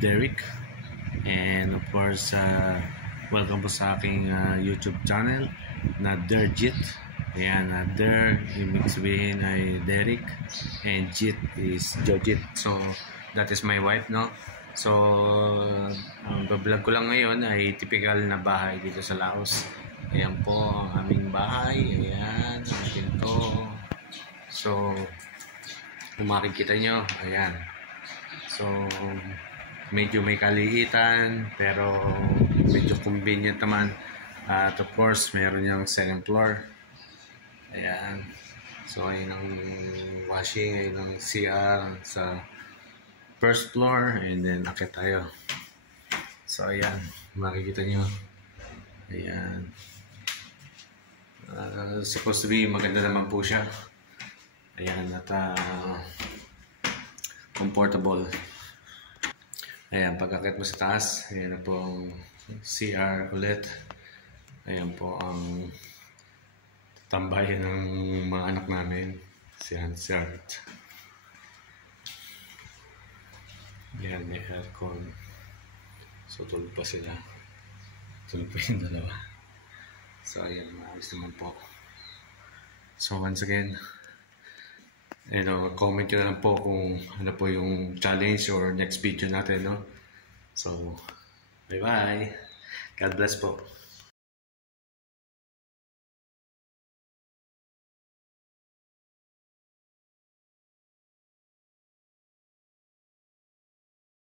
Derek, and of course welcome po sa aking YouTube channel na Derjit. Ayan, Der ibig sabihin ay Derek and Jit is Jojit. So that is my wife, no? So ang vlog ko lang ngayon ay typical na bahay dito sa Laos. Ayan po ang aming bahay. Ayan, ang pinto. So kung makikita nyo, ayan. So medyo may kaliitan pero medyo convenient naman. At of course meron yung second floor. Ayan. So ayun ang washing, ayun ang CR sa first floor, and then akit tayo. So ayan, makikita nyo. Ayan. Supposed to be maganda naman po siya. Ayan, at comfortable. Ayan, pag-akit mo sa taas, ayan na po ang CR ulit. Ayan po ang tambayan ng mga anak namin, si Hansert. Ayan, may aircon. So tulog pa sila. Tulog pa yung dalawa. So ayan, maayos naman po. So once again, comment nyo na lang po kung ano po yung challenge or next video natin, no? So, bye-bye. God bless po.